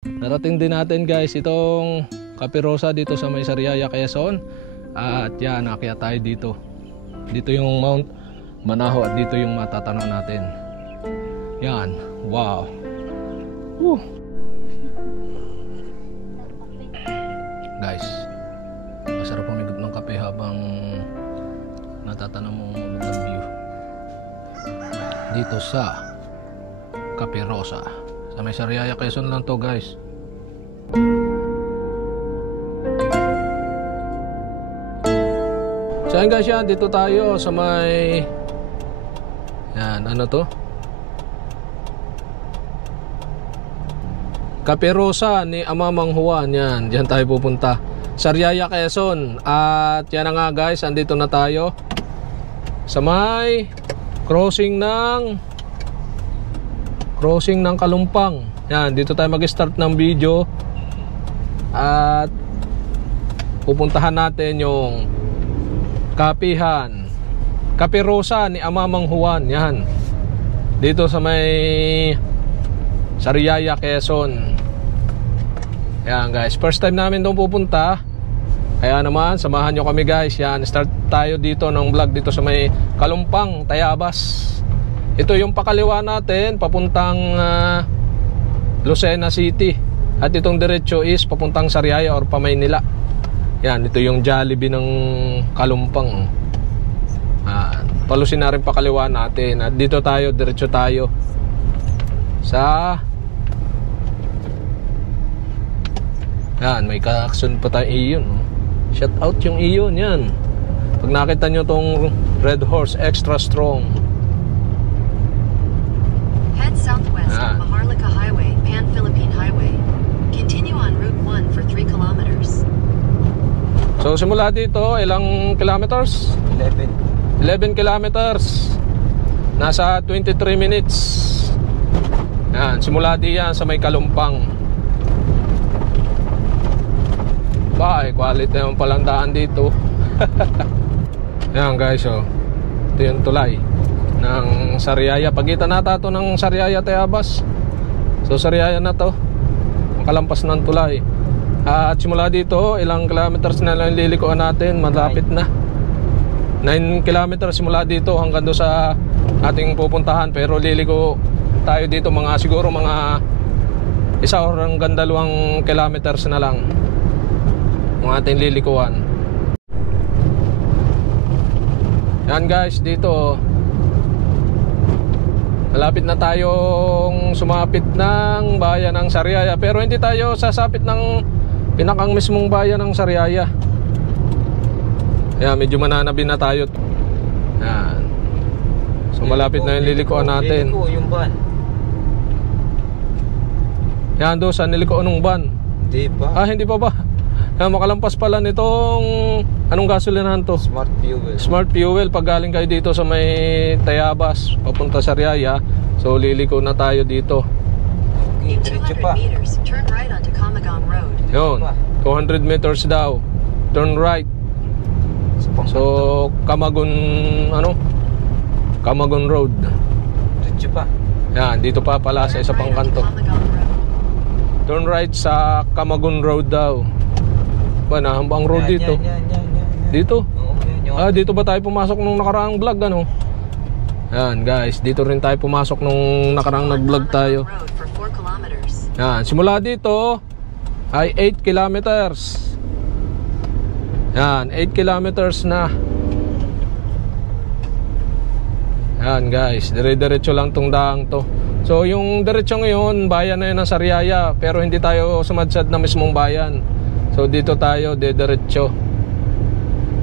Narating din natin guys itong Cape Rosa dito sa may Sariaya, Quezon. At yan, naakyat tayo dito. Dito yung Mount Manaho at dito yung matatanaw natin. Yan, wow. Woo. Guys, masarap pumigop ng kape habang natatanaw mo magandang view dito sa Cape Rosa sa may Sariaya, Quezon lang to guys. So yan guys, yan, dito tayo sa may yan, ano to? Cape Rosa ni Amamang Juan. Yan, diyan tayo pupunta, Sariaya, Quezon. At yan na nga guys, andito na tayo sa may crossing ng Kalumpang. Yan, dito tayo mag-start ng video. At pupuntahan natin yung kapihan Cape Rosa ni Amamang Juan. Yan, dito sa may Sariaya, Quezon. Yan guys, first time namin doon pupunta. Kaya naman, samahan nyo kami guys. Yan, start tayo dito ng vlog dito sa may Kalumpang, Tayabas. Ito yung pakaliwa natin papuntang Lucena City. At itong diretso is papuntang Sariaya or Pamaynila. Yan, ito yung Jollibee ng Kalumpang. Palusin na rin pakaliwa natin. At dito tayo, diretso tayo sa yan, may ka-action pa tayo iyon. Shout out yung iyon, yan. Pag nakita nyo tong Red Horse Extra Strong. Head southwest on Maharlika Highway, Pan-Philippine Highway. Continue on Route 1 for 3 kilometers. So simula dito, ilang kilometers? 11 kilometers. Nasa 23 minutes. Yan, simula diyan sa may Kalumpang. Bye, quality naman palang daan dito. Yan guys, oh. Ito yung tulay ng Sariaya. Pagitan nata ito ng Sariaya, Tayabas. So Sariaya na to, makalampas ng tulay. At simula dito, ilang kilometers na lang lilikuan natin. Malapit na 9 kilometers simula dito hanggang doon sa ating pupuntahan. Pero liliko tayo dito siguro mga 1 or hanggang 2 kilometers na lang ang ating lilikuan. Yan guys, dito malapit na tayong sumapit ng bayan ng Sariaya. Pero hindi tayo sasapit ng pinakang mismong bayan ng Sariaya. Yan, medyo mananabi na tayo. Yan. So malapit na yung lilikuan natin. Yan, doon sa nilikuan ng van. Hindi pa. Hindi pa ba? Yan, makalampas pala nitong anong gasolinahan to? Smart Fuel. Smart Fuel. Pag galing kayo dito sa may Tayabas papunta sa Sariaya, so liliko na tayo dito. In 200 meters, turn right onto Camagong Road. Yun, 200 meters daw, turn right. So Camagong Road. Diretso pa. Yan, dito pa pala sa isa pang kanto. Turn right sa Camagong Road daw. Ba, nahambang road dito. Dito? Dito ba tayo pumasok nung nakaraang vlog, ano? Yan guys, dito rin tayo pumasok nung nakaraang nag-vlog tayo. Yan, simula dito ay 8 kilometers. Yan, 8 kilometers na. Yan guys, dire-diretso lang tong daang to. So yung diretso ngayon, bayan na yun ng Sariaya. Pero hindi tayo sumadsad na mismong bayan. So dito tayo, diretso.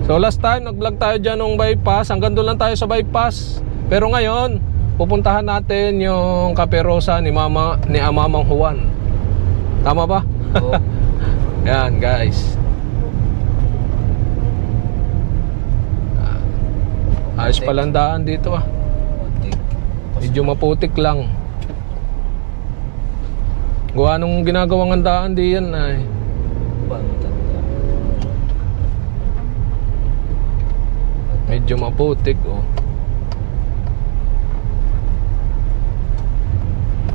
So last time nag-vlog tayo dyan ng bypass. Hanggang doon lang tayo sa bypass. Pero ngayon, pupuntahan natin yung Cape Rosa ni Amamang Juan. Tama ba? Oo. Yan guys. Ayos palang daan dito ah. Medyo maputik lang. Gawa nung ginagawang daan diyan ay medyo maputik oh.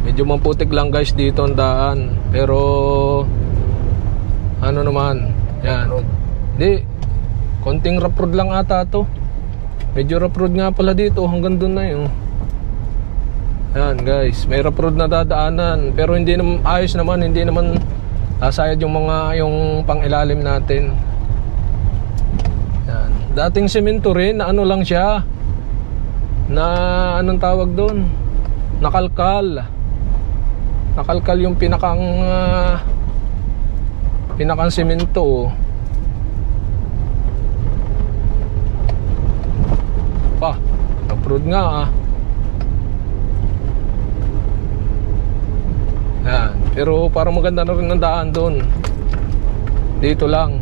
Medyo maputik lang guys dito ang daan. Pero ano naman, yan. Di, konting rough road lang ata to. Medyo rough road nga pala dito, hanggang doon na yun. Yan guys, may rough road na dadaanan. Pero hindi naman, ayos naman, hindi naman sasayad yung mga, yung pangilalim natin. Yan. Dating semento rin, na ano lang siya, na anong tawag doon, nakalkal yung pinakang semento. Pa, road nga Yan. Pero parang maganda na rin ang daan doon. Dito lang.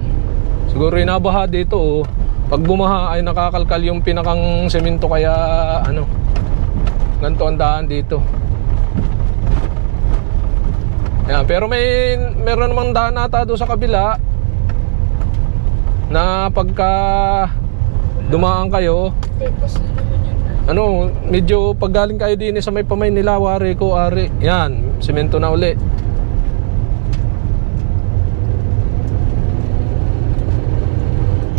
Siguro inabaha dito pag bumaha ay nakakalkal yung pinakang semento, kaya ano, ganito ang daan dito. Yan. Pero meron namang daan ata doon sa kabila na pagka dumaan kayo, Bypass na naman yun. ano, medyo pag galing kayo din sa may pamay nila, wari ko, ari. Yan, semento na uli.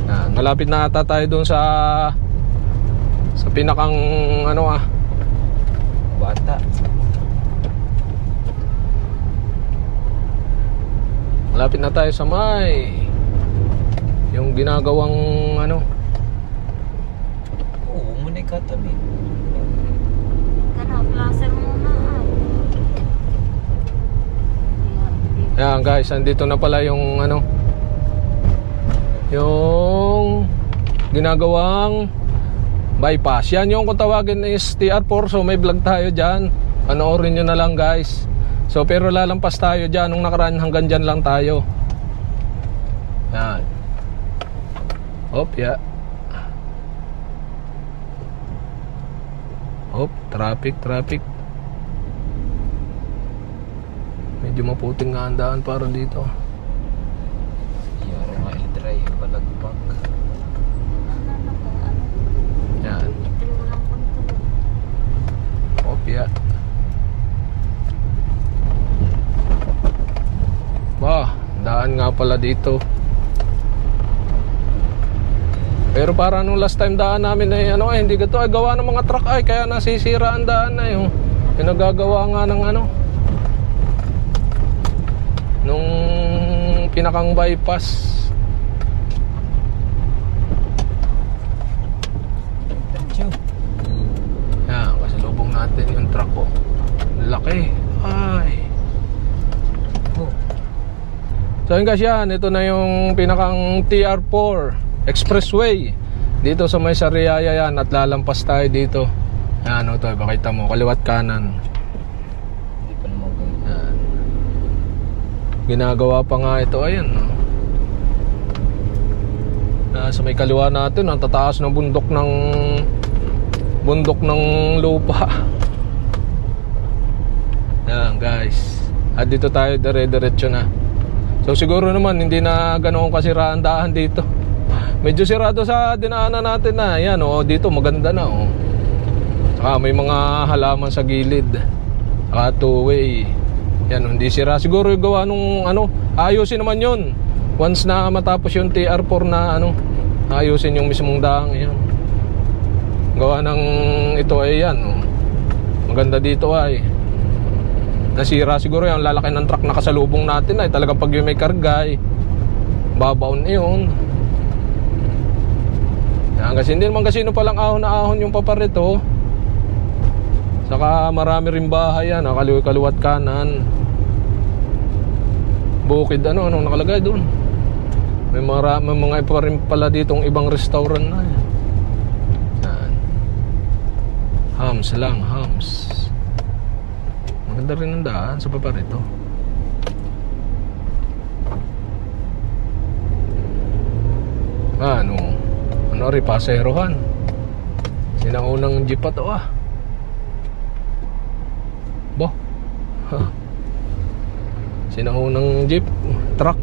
Yan, malapit na ata tayo doon sa pinakang ano Bata. malapit na tayo sa may yung ginagawang ano. Oo, muna katabi. Kana placer muna. Yan guys, andito na pala yung ano, yung ginagawang bypass. Yan yung kung tawagin is TR4. So may vlog tayo dyan, panoorin nyo na lang guys. So pero lalampas tayo dyan. Nung nakaraan hanggang dyan lang tayo. Yan. Hop, ya. Hop, traffic. Medyo maputing nga ang daan para dito. Yara nga i-try, balagpag. Yan. Hop, ya. Bah, daan nga pala dito. Pero para nung last time daan namin ay ano, hindi gato ay gawa ng mga truck ay kaya nasisira ang daan na yung nagagawa nga ng ano, nung pinakang bypass. Yan, kasalubong natin yung truck ko. Laki. Ay. So yun guys, yan, ito na yung pinakang TR4 Expressway dito sa may Sariaya yan, at lalampas tayo dito. Yan, ito, pakita mo, kaliwat kanan. Hindi pa naman ganyan. Yan. Ginagawa pa nga ito, ayan, no? Sa may kaliwa natin, ang tataas ng bundok ng lupa. Yan guys, at dito tayo dire-diretso na. So siguro naman hindi na ganoon kasiraan daan dito. Medyo sirado sa dinaanan natin na. Yan dito maganda na Saka may mga halaman sa gilid. Saka two-way. Yan, hindi sira. Siguro yung gawa nung ayusin naman yun. Once na matapos yung TR4 na ayusin yung mismong daang. Yan. Gawa ng ito ay yan. Maganda dito ay. Nasira siguro yung lalaki ng truck na kasalubong natin ay talagang pag yung may kargay babaon yun. Yan, kasi hindi naman kasino palang ahon na ahon yung paparito. Saka marami rin bahay yan, kaliwat kanan. Bukid anong nakalagay doon. May mga iba rin pala ditong ibang restaurant na yan. Hams lang, hams. Maganda rin ang daan sa paparito. Ano rin, paserohan. Sinaunang jeep pa to Bo. Sinaunang jeep, truck.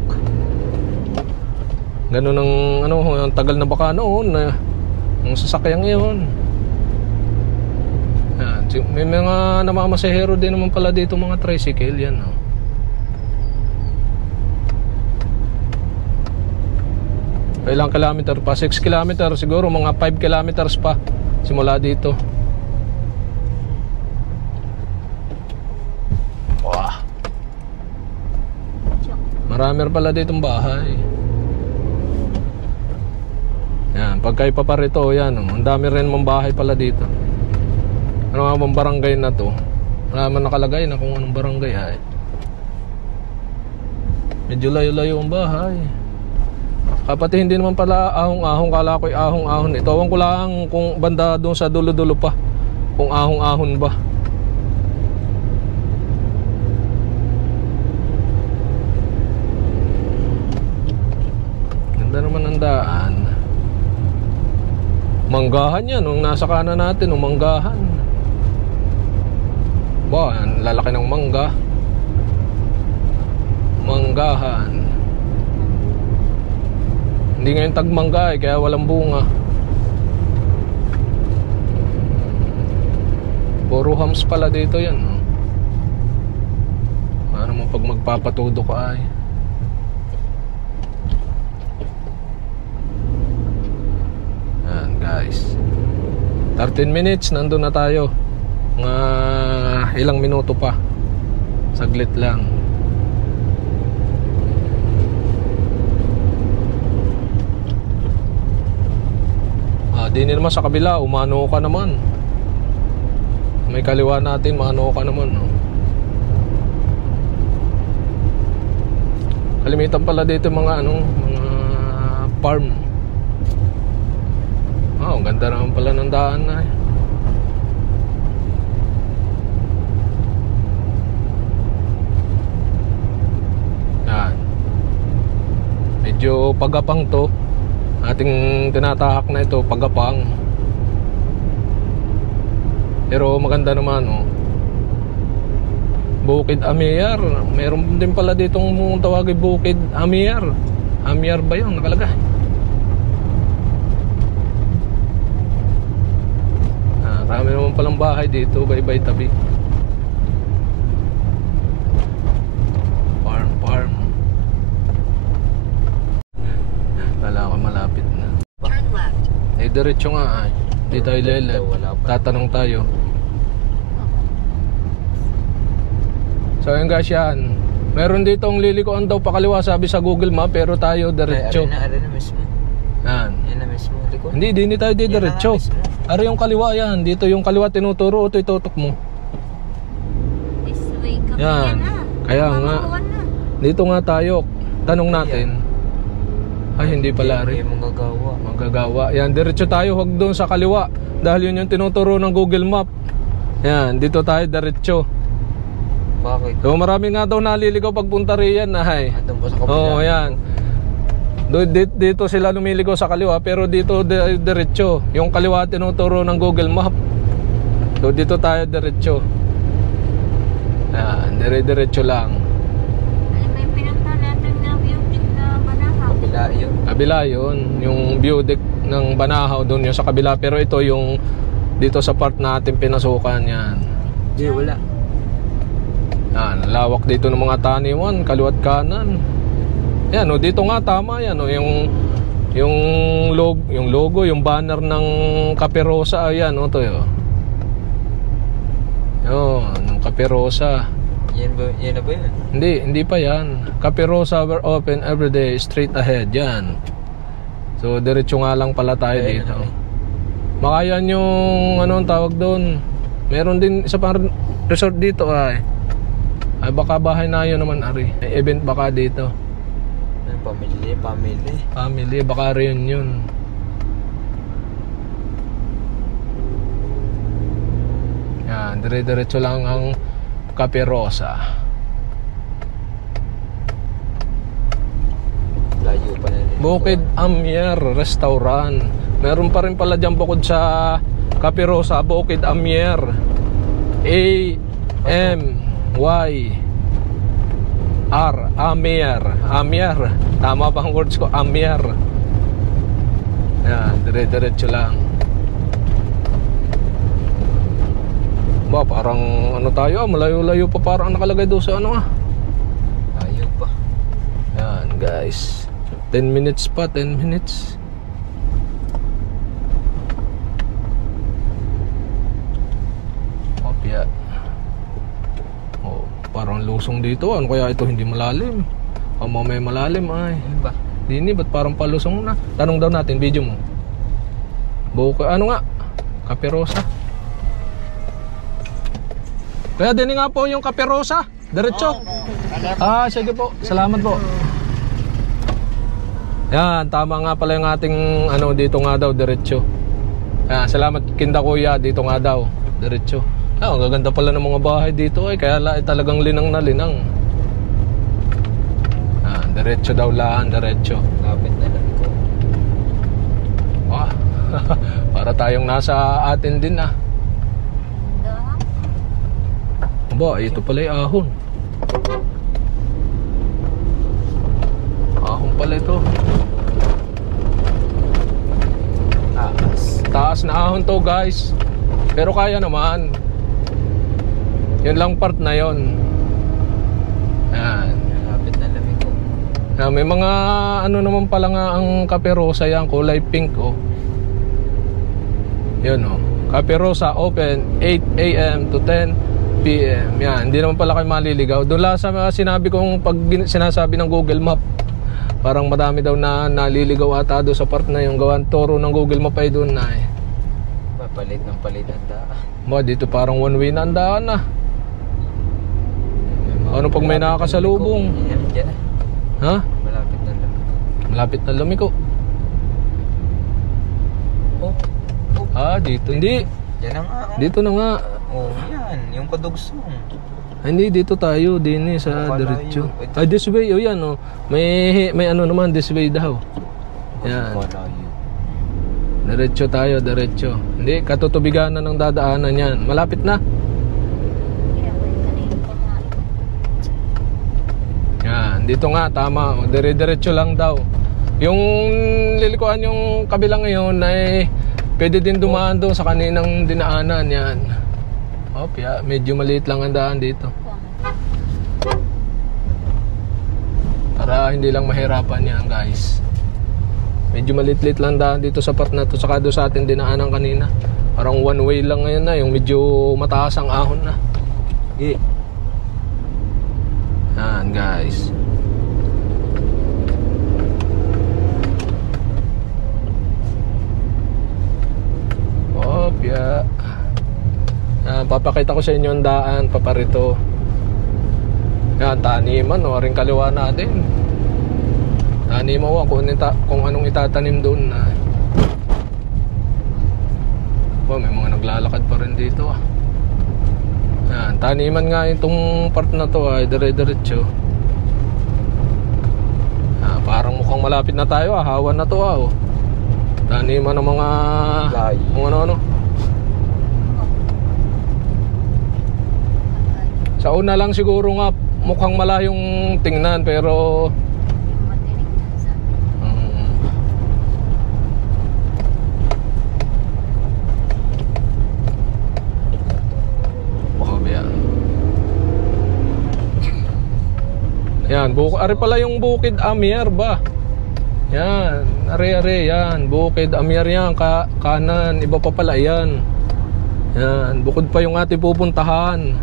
Ganun ang tagal na baka noon na yung sasakyang yun. Yan. May mga namamasahero din naman pala dito mga tricycle yan, no? Ilang kilometer pa? 6 kilometer siguro, mga 5 kilometers pa simula dito. Wah, marami pala ditong bahay. Yan, pagka ipaparito, yan, ang dami rin mong bahay pala dito. Ano nga bang barangay na to? Wala man nakalagay na kung anong barangay ay. Medyo layo-layo ang bahay. Kapati hindi naman pala ahong-ahong. Kala ko'y ahong-ahon. Itawan ko lang kung banda doon sa dulo-dulo pa, kung ahong-ahon ba. Ganda naman ang daan. Manggahan yan, nung nasa kanan natin, nung manggahan. Ba, ang lalaki ng mangga. Manggahan. Hindi ngayon tagmangga kaya walang bunga. Puro hams pala dito yan, no? Paano mo pag magpapatudo ka ay? Yan guys, 13 minutes nandun na tayo. Mga ilang minuto pa. Saglit lang. Di naman sa kabila, umano ka naman. May kaliwa natin, maano ka naman, no? Kalimitan pala dito mga mga farm. Ang ganda naman pala ng daan na. Yan. Medyo pagapang to. Ating tinatahak na ito, pagapang. Pero maganda naman, oh. Bukid Amiar. Meron din pala ditong tawagin Bukid Amiar. Amiar ba yun? Nakalagay. Marami naman palang bahay dito, baybay tabi. Farm. Wala ka, malapit na. Turn left. Diretso nga. Di tayo lelep. Tatanong tayo. So yun guys, yan. Meron ditong lilikuan daw pakaliwa, sabi sa Google Map, pero tayo diretso. Ari na mismo. Yan. Yan na mismo. Liko. Hindi tayo diretso. Ari yung kaliwa yan. Dito yung kaliwa tinuturo, ito itutok mo. Yan. Kaya nga. Dito nga tayo. Tanong natin. Ay, hindi pala rin. Magagawa. Yan, diretso tayo, huwag doon sa kaliwa. Dahil yun yung tinuturo ng Google Map. Yan, dito tayo diretso. Bakit? So, marami nga daw naliligaw pagpunta riyan. Ay. Andun pa sa kabila. Oo, yan. Dito sila lumiligaw sa kaliwa, pero dito diretso. Yung kaliwa tinuturo ng Google Map. So, dito tayo diretso. Yan, diretso lang. Kabila yun, yung view deck ng Banahaw, doon yun sa kabila. Pero ito yung dito sa part natin pinasukan yan. Hindi, wala. Yan, lawak dito ng mga taniman, kaliwat kanan. Yan, dito nga tama yan, yung logo, yung banner ng Cafe Rosa, ayan, to yun. Yung Cafe Rosa. Yan na ba yun? Hindi pa yan. Cafe Rosa, we're open every day, straight ahead, yan. So, diretso nga lang pala tayo dito. Makayan yung, anong tawag doon. Meron din isa pang resort dito, ay baka bahay na yun naman, Ari. May event baka dito. Family, baka reunion. Yan, diretso lang ang Cafe Rosa. Layo pa na rin. Bukid Amiar Restaurant. Meron pa rin pala dyan bukod sa Cafe Rosa, Bukid Amiar. A-M-Y-R. Amiar. Tama ba ang words ko? Amiar. Yan, diretso lang. Ba, parang ano tayo, malayo-layo pa parang nakalagay doon sa ano Ayaw pa. Yan guys. 10 minutes pa, 10 minutes. Opya. Oh, parang lusong dito. Ano kaya ito hindi malalim? Mamaya malalim ay. Ano ba? Dini, ba't parang palusong na? Tanong daw natin, video mo. Buko, ano nga? Kaperosa. Kaya din nga po yung Kaperosa. Diretso. Sige po. Salamat po. Yan, tama nga pala yung ating ano dito nga daw, diretso. Salamat kinda kuya, dito nga daw, diretso. Ang gaganda pala ng mga bahay dito ay kaya talagang linang na linang. Diretso daw lang, diretso. Lapit na lang ito. Para tayong nasa atin din Aba, ito pala yung ahon. Ahon pala ito. Taas na ahon to guys. Pero kaya naman. Yun lang part na yun. Yan. Lapit na lang ito. May mga ano naman pala nga ang Kaperosa yan, kulay pink Yun Kaperosa open 8 AM to 10 PM. Yan, hindi naman pala kayo maliligaw. Doon lang sa sinabi kong pag sinasabi ng Google Map, parang madami daw na naliligaw ata doon sa part na yung gawan toro ng Google Map ay doon na Papalit ng palit ang daan. Dito parang one way na ang daan Ano pag may nakakasalubong? Yan, dyan na. Ha? Malapit na lang. Malapit na Lamiko. Dito. Hindi. Yan na nga. Dito na nga. Yan. Yung kadugsong. Hindi, dito tayo. Din sa diretso. This way. Yan May ano naman, this way daw. Yan. Diretso tayo, diretso. Hindi, katutubigan na ng dadaanan yan. Malapit na. Yan, dito nga, tama. Dire-diretso lang daw. Yung lilikuan yung kabila ngayon ay pwede din dumaan doon sa kaninang dinaanan. Yan. Medyo maliit lang ang daan dito. Para hindi lang mahirapan yan guys. Medyo maliit-liit lang daan dito sa part na to. Saka doon sa atin dinaanan kanina. Parang one way lang ngayon yung medyo mataas ang ahon na. Yan guys. Papakita ko sa inyo ang daan paparito. Yan, taniman ring kaliwa natin. Taniman kung anong itatanim doon may mga naglalakad pa rin dito Yan, taniman nga itong part na to dire-diretso. Parang mukhang malapit na tayo hawan na to taniman ng mga ano. Sa una lang siguro nga mukhang malayong tingnan pero yan, ari pala yung Bukid Amiar ba? Yan, are yan, Bukid Amiar yan, kanan, iba pa pala yan. Yan, bukod pa yung ating pupuntahan.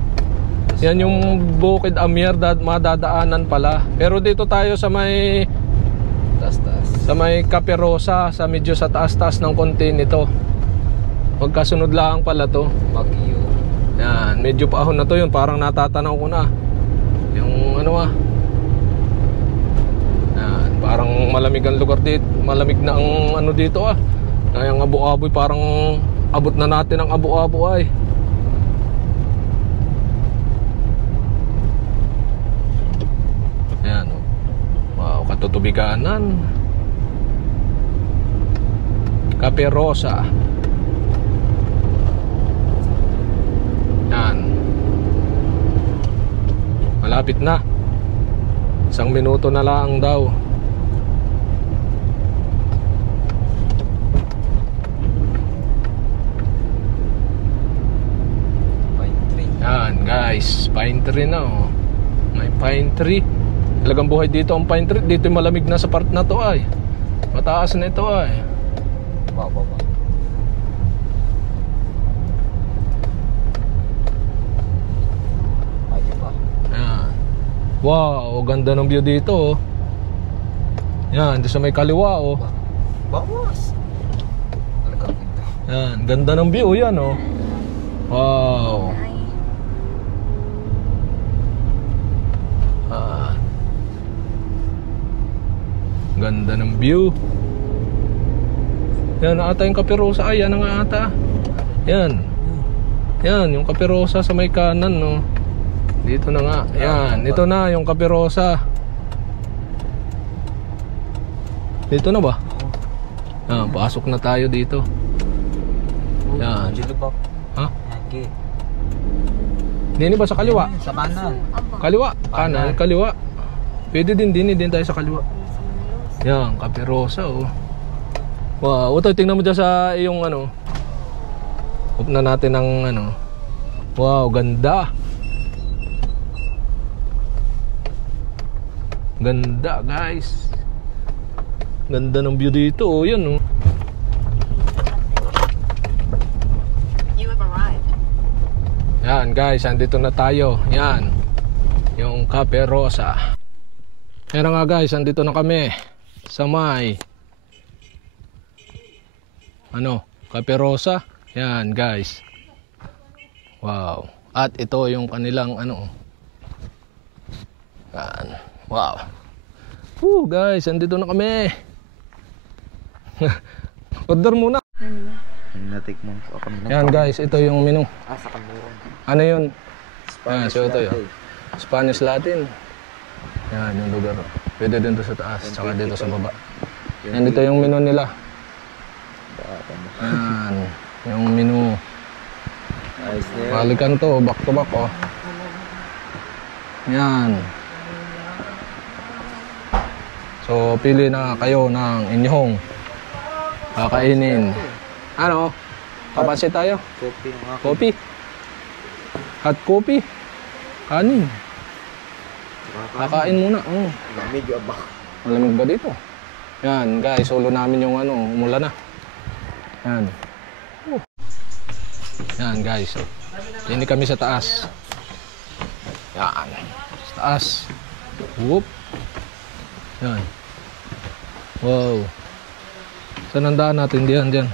Yan yung Bukid Amiar, madadaanan pala. Pero dito tayo sa may sa may Kaperosa, sa medyo sa taas-taas ng konti nito. Magkasunod lang pala to. Bagyo. Yan, medyo paahon na to yun, parang natatanaw ko na. Yung ano parang malamig ang lugar dito. Malamig na ang ano dito Ang Abu-Abu parang abot na natin ang Abu-Abu Ayan wow, katutubiganan. Kaperosa. Yan. Malapit na. 1 minuto na lang daw. Yan guys, pine tree na oh. May pine tree. Talagang buhay dito ang pine tree. Dito malamig na sa part na to ay. Mataas na ito ay. Wow. Ayun ba? Yan. Wow, ganda ng view dito oh. Yan, dito sa may kaliwa oh. Bawas. Talagang ganda. Yan, ganda ng view yan oh. Wow. Ganda ng view. Yan ata yung Kapirosa. Ay, yan nga ata. Yan. Yan, yung Kapirosa sa may kanan no. Dito na nga. Yan, ito na yung Kapirosa. Dito na ba? Yan, pasok na tayo dito. Yan. Jilubak. Ha? Nagi. Dini ba sa kaliwa? Sa kanan. Kaliwa, kanan, kaliwa. Pwede din tayo sa kaliwa. Yan, Kapirosa oh. Wow, ito tingnan mo dyan sa iyong ano. Up na natin ng ano. Wow, ganda. Ganda guys. Ganda ng view dito oh, yan oh. You have arrived. Yan guys, andito na tayo. Yan. Yung Kapirosa. Yan nga guys, andito na kami sa may ano, Kapirosa. Yan guys. Wow. At ito yung kanilang ano. Yan. Wow. Guys, andito na kami. Order muna. Natikman ko kami. Yan guys, ito yung menu. Sa kamuran. Ano yun? Spanish so ito latte. yun. Spanish Latin. Yan yung lugar. Pwede din to sa taas, saka dito sa baba. Yan dito yung menu nila. Yan, yung menu. Nice na yan. Balikan to, back to back oh. Yan. So pili na kayo ng inyong kakainin. Ano? Kapansin tayo? Coffee ng akin. Coffee. Hot coffee. Kanin. Kakain muna. Oh. Lamig ba? Malamig ba dito? Yan guys, solo namin yung ano, umulan na. Yan. Yan guys. Hindi kami sa taas. Yan. Sa taas. Whoop. Yan. Wow. Saan ang daan natin? Diyan, diyan.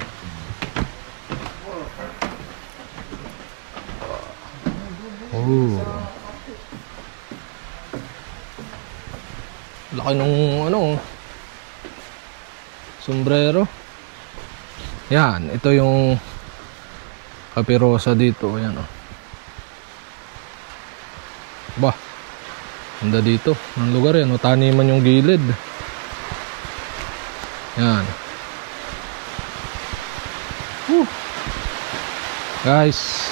Oh. Laki nung ano, sombrero. Yan, ito yung Kapirosa dito. Yan oh. Bah. Ganda dito. Ang lugar yan, taniman yung gilid. Yan. Guys.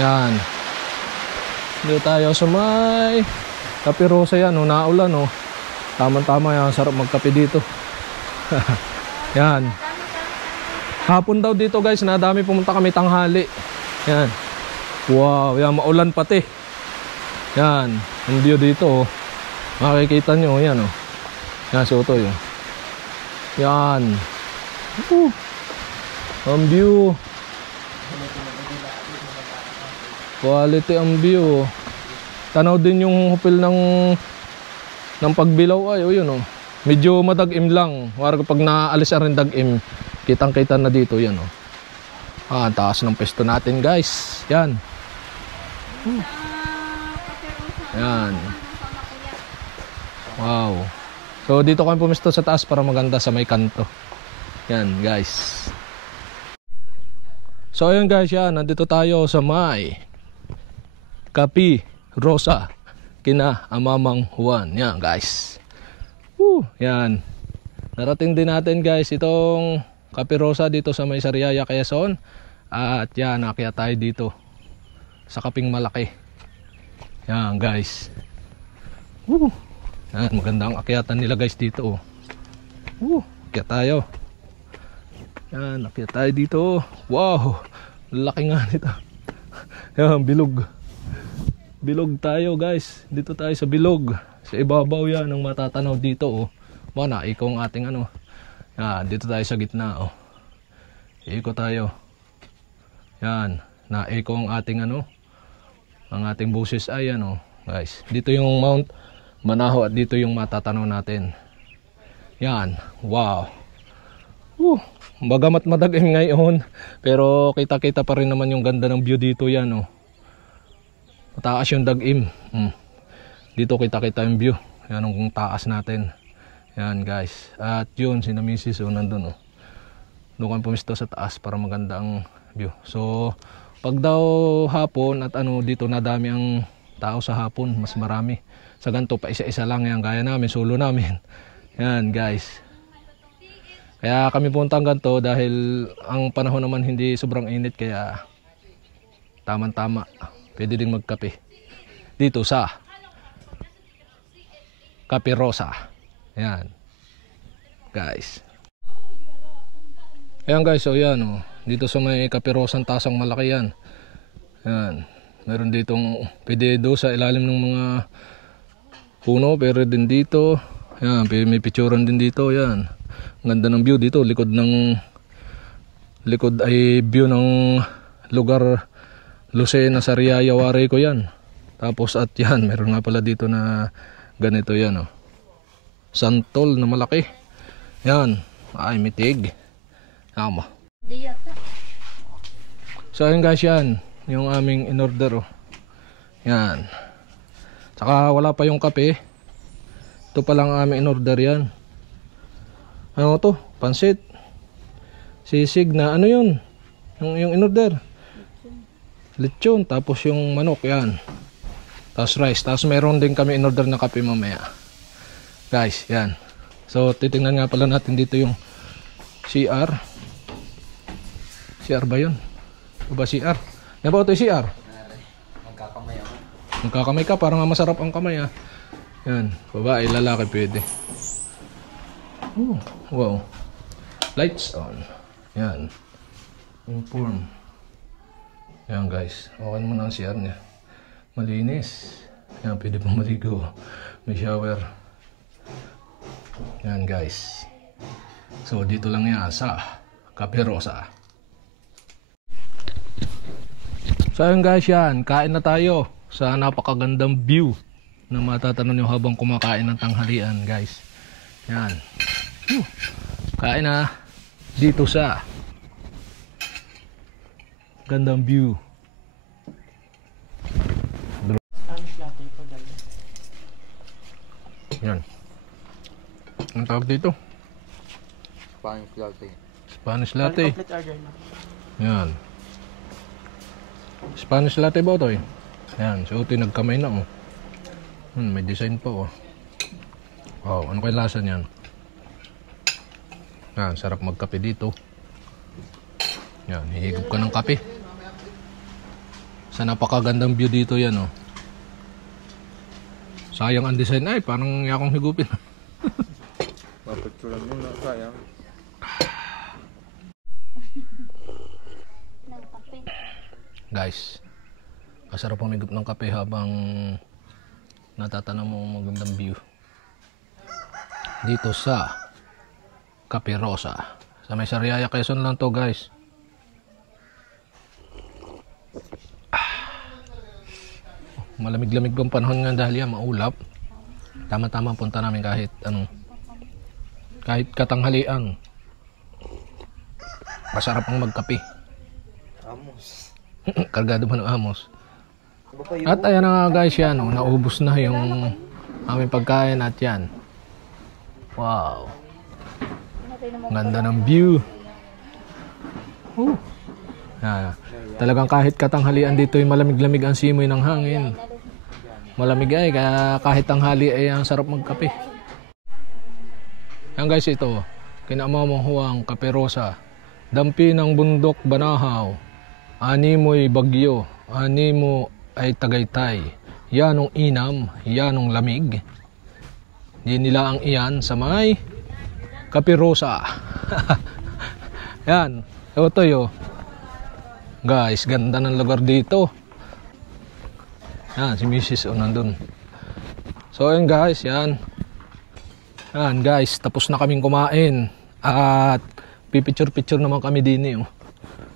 Yan. Dito tayo sa may Kapirosa yan, oh, naulan oh. Tama-tama yan, sarap magkape dito. Yan. Hapon daw dito guys, nadami pumunta kami tanghali. Yan. Wow, yan maulan pati. Yan, ang view dito oh. Makikita nyo, yan oh. Yan si Utoy oh. Yan. Ang view. Quality ang view. Tanaw din yung hupil ng pagbilaw ay, oh yun oh. Medyo madagim lang. Wala kapag naalis na rin dagim, kitang-kita na dito yan oh. Ang taas ng pesto natin guys. Yan. Yan. Wow. So dito kami pumisto sa taas para maganda sa may kanto. Yan guys. So ayun guys, yan, nandito tayo sa may Kapirosa kina Amamang Juan. Yan guys. Yan. Narating din natin guys itong Kapirosa dito sa may Sariaya, Quezon. At yan, nakyat tayo dito sa Kaping Malaki. Yan guys. Yan, maganda ang akyatan nila guys dito. Akyat tayo. Yan, akyat tayo dito. Wow, laki nga nito. Yan, bilog. Bilog tayo guys. Dito tayo sa bilog. Sa ibabaw yan ang matatanaw dito oh. Mana, ikaw ang ating ano. Yan, dito tayo sa gitna oh. Iiko tayo. Yan, naiko ang ating ano. Ang ating buses ay ano guys. Dito yung Mount Manaho at dito yung matatanaw natin. Yan, wow. Bagamat madagim ngayon, pero kita-kita pa rin naman yung ganda ng view dito yan oh. Mataas yung dagim. Dito kita-kita yung view. Yan ang taas natin. Yan guys. At yun, si Misis oh, nandun oh. Doon kami pumisto sa taas para maganda ang view. So, pag daw hapon at ano dito nadami ang tao sa hapon, mas marami. Sa ganito pa isa-isa lang yan, gaya namin, solo namin. Yan guys. Kaya kami puntang ganito dahil ang panahon naman hindi sobrang init kaya tamang-tama. Pwede din magkape. Dito sa Cape Rosa. Yan. Guys. Ayan guys, so yan oh. Dito sa may Cape Rosa, tasang malaki yan. Yan. Meron ditong pwede do sa ilalim ng mga puno, pero din dito. Yan, may picturean din dito, yan. Ganda ng view dito, likod ay view ng lugar Lucena, Sariaya, Wareco yan. Tapos at yan, meron nga pala dito na ganito yan oh. Santol na malaki. Yan, ay mitig. Tama. So ayun guys, yan yung aming in order oh. Yan. Saka wala pa yung kape. Ito pa lang aming in order yan. Ano to? Pansit. Sisig na ano yun? Yung in order. Lechon. Tapos yung manok yan. Tapos rice. Tapos meron din kami in order na kape mamaya. Guys, yan. So titingnan nga pala natin dito yung CR. CR ba yun? O ba CR? Yan ba ito yung CR? Magkakamay ako. Magkakamay ka, parang masarap ang kamay ah. Yan, babae, lalaki pwede. Oh, wow. Lights on. Yan. Inform. Yan guys, okay mo na ang CR niya. Malinis. Yan, pwede pang maligo. May shower. Yan guys. So dito lang yan sa Cape Rosa. So yun guys, yan, kain na tayo sa napakagandang view na matatanan nyo habang kumakain ng tanghalian guys. Yan. Kain na dito sa gandang view. Yan. Ang tawag dito? Spanish latte. Spanish latte. Yan. Spanish latte ba ito eh? Yan. So ito nagkamay na oh. May design pa oh. Wow, ano kaya lasa niyan? Yan, sarap magkape dito. Yan, hihigop ka ng kape. Sa napakagandang view dito yan oh. Sayang ang design ay, parang yakong higupin. Mapicturean mo na, sayang. Guys, masarap pumigop ng kape habang natatanaw mo ang magandang view dito sa Cape Rosa. Sa may Sariaya, Quezon lang to guys. Malamig-lamig pang panahon nga dahil yan, maulap. Tama-tama punta namin kahit katanghalian. Masarap ang magkape. Amos. Kargado man ng amos. At ayan na nga guys, yan oh, naubos na yung aming pagkain at yan. Wow. Ganda ng view. Yan. Talagang kahit katanghalian dito ay malamig-lamig ang simoy ng hangin. Malamig ay kaya kahit tanghali ay ang sarap magkape. Yan guys, ito kinamamahuang Cape Rosa. Dampi ng bundok Banahaw. Animoy bagyo. Animo ay Tagaytay. Yanong inam, yanong lamig. Di nila ang iyan sa may Cape Rosa. Yan. Ito yo. Guys, ganda ng lugar dito. Yan, si Mrs. o nandun. So ayun guys, yan. Yan guys, tapos na kaming kumain. At pipicture-picture naman kami din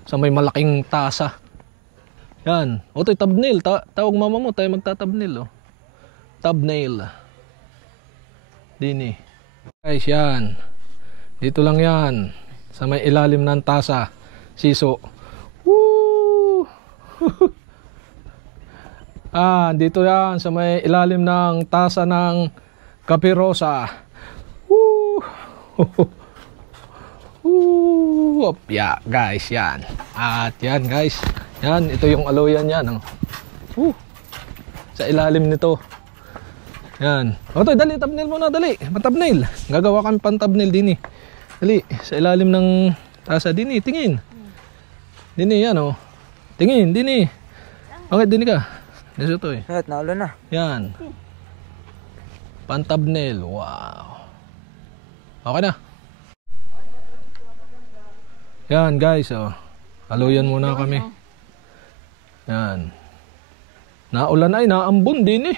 sa may malaking tasa. Yan. O to'y thumbnail. Tawag mama mo, tayo magta-thumbnail. Thumbnail. Dini. Guys, yan. Dito lang yan. Sa may ilalim ng tasa. Siso. Woo! Dito yan. Sa may ilalim ng tasa ng Kape Rosa. Woo! Woo! Yeah, guys, yan. At yan, guys. Yan, ito yung aloyan yan. Sa ilalim nito. Yan. O to'y, dali, thumbnail muna, dali. Thumbnail. Gagawa kami pang thumbnail din. Dali, sa ilalim ng tasa din. Tingin. Din yan Tingin, din. Bakit din ka? Dito to Naulo na. Yan. Pang thumbnail. Wow. Okay na. Yan guys, aloyan muna kami. Yan. Naulan ay, naambon din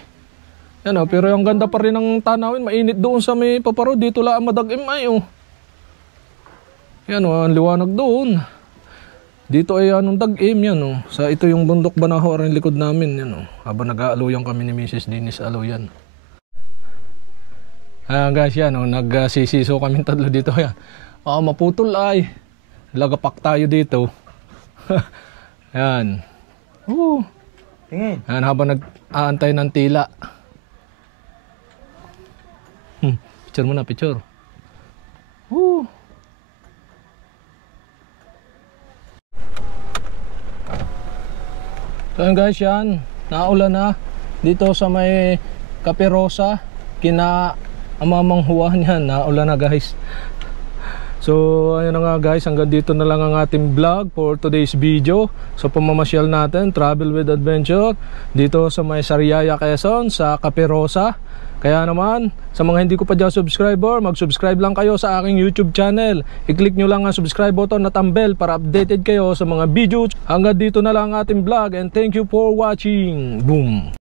Yan pero yung ganda pa rin ng tanawin. Mainit doon sa may paparo. Dito lang madagim ay Yan ang liwanag doon. Dito ay anong dagim yan Sa ito yung bundok Banahaw ang likod namin yan Habang nag-aaloyan kami ni Mrs. Dennis aloyan. Guys yan nagsisiso kami tatlo dito yan. Maputol ay. Lagapak tayo dito. Yan. Tingin. Yan habang nag-aantay ng tila. Picture muna, picture. So yun guys, yan. Naulan na. Dito sa may Kape Rosa. Kina Amamanghuan yan. Naulan na guys. So ayun na nga guys, hanggang dito na lang ang ating vlog for today's video. So pamamasyal natin, travel with adventure dito sa may Sariaya, Quezon, sa Kape Rosa. Kaya naman, sa mga hindi ko pa dyan subscriber, mag-subscribe lang kayo sa aking YouTube channel. I-click nyo lang ang subscribe button at ang bell para updated kayo sa mga videos. Hanggang dito na lang ang ating vlog and thank you for watching. Boom!